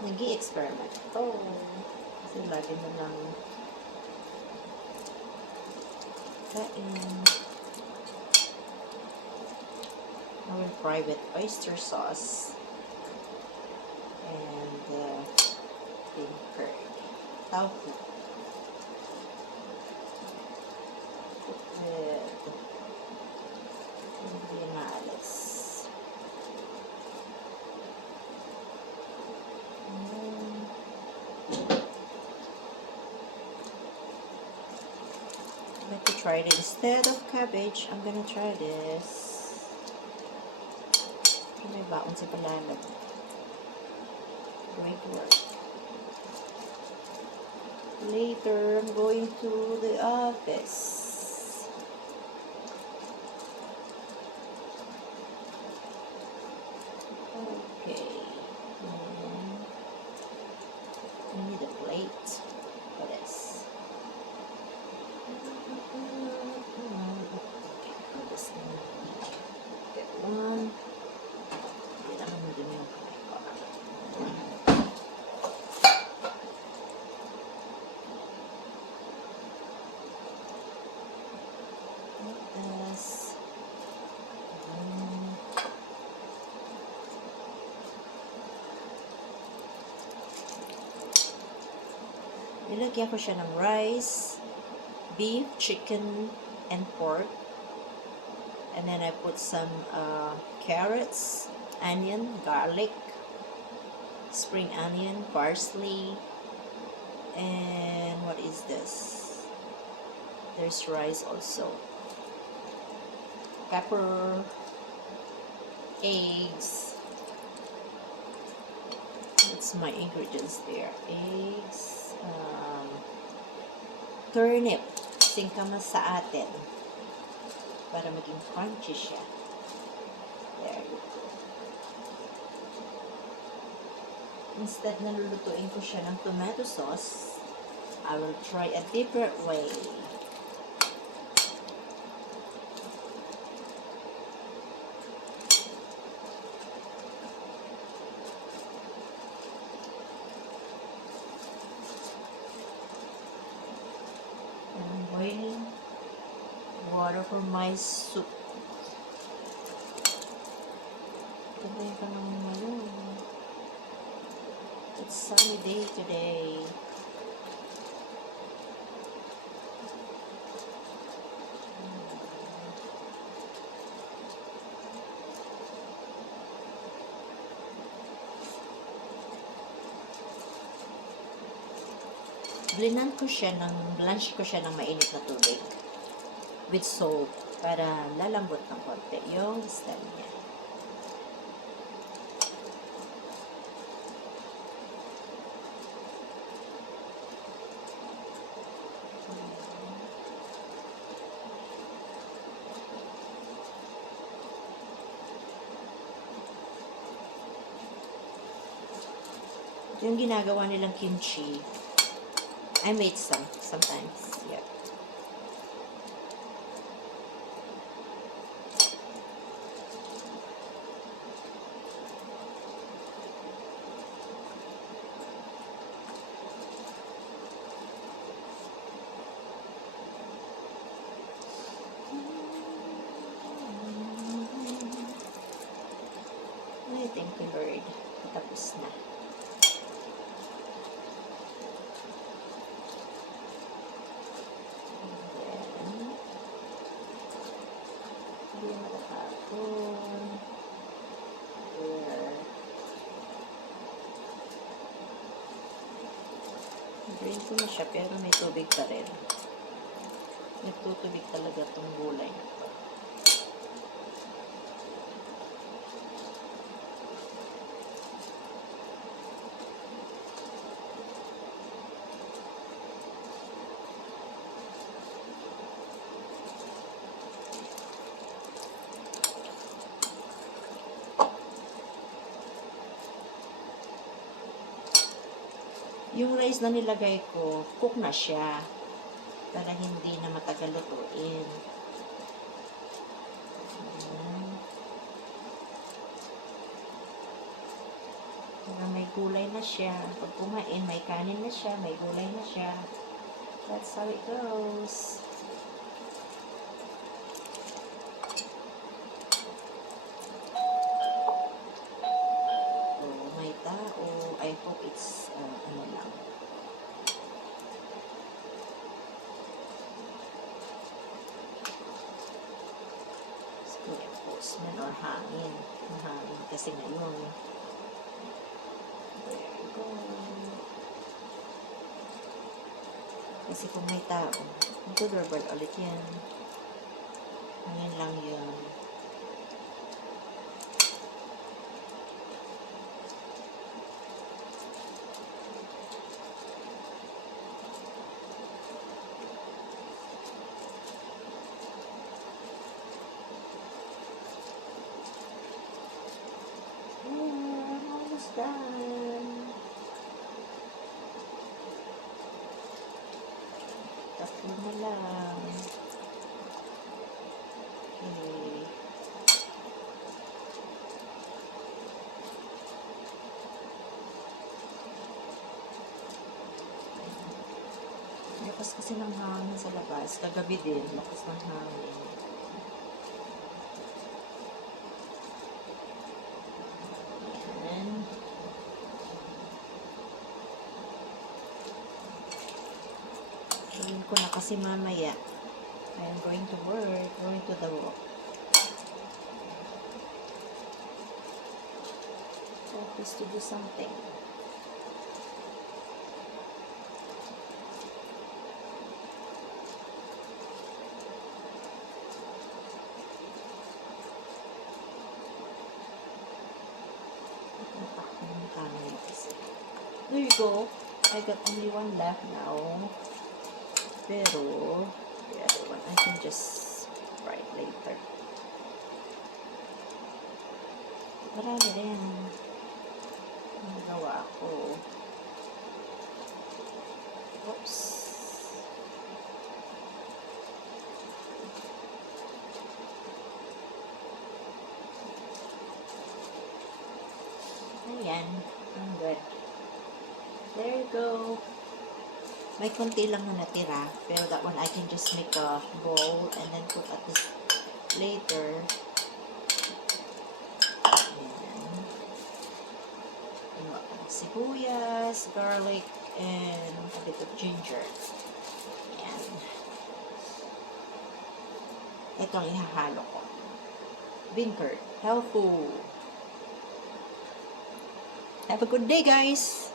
Nag-i-experiment to. Kasi lagi na lang kain. I will fry with oyster sauce and pink curd. Tofu. With vinales. I'm going to try it instead of cabbage. I'm gonna try this. May baon si Palalag. Great work. Later, I'm going to the office. Okay. I need a plate for this. Okay, put this in. Get one. Kailangan mo din yung this. Nilagyan ko siya ng rice, beef, chicken, and pork. And then I put some carrots, onion, garlic, spring onion, parsley, and what is this? There's rice also. Pepper, eggs. That's my ingredients there. Eggs, turnip, singkamas sa atin para maging crunchy siya. There you go. Instead na lulutuin ko siya ng tomato sauce, I will try a different way. Boiling water for my soup. Tabayin ka naman ngayon. It's sunny day today. Blanch ko siya ng mainit na tubig with salt para lalambot ng konti yung stem niya. Yung ginagawa nilang kimchi, I made some sometimes. Yeah. Ay, thank you Lord. Tapos na. Drain ko na siya pero may tubig pa rin. Nagtutubig talaga itong gulay na to. Yung rice na nilagay ko, cook na siya. Para hindi na matagal lutuin. Para may gulay na siya. Pag kumain, may kanin na siya, may gulay na siya. That's how it goes. Oh, may tao. I hope it's, ano lang. Postman or hangin. Mahangin kasi ngayon. There you go. Kasi kung may tao, mag-doorbell ulit yan. Hangin lang yun. Almost done. Tatlo na lang. Okay. Lakas kasi ng hangin sa labas. Kagabi din, lakas ng hangin. Gawin ko na kasi mamaya I'm going to work, going to the work. Focus to do something. There you go. I got only one left now. Pero, the other one, I can just fry it later. Marami rin. Nagawa ko. Oops. Ayan. I'm good. There you go. May konti lang na natira, pero that one I can just make a bowl and then cook at this later. Ayan. Sibuyas, garlic, and a bit of ginger. Ayan. Ito ang ihahalo ko. Bean curd. Healthful. Have a good day, guys!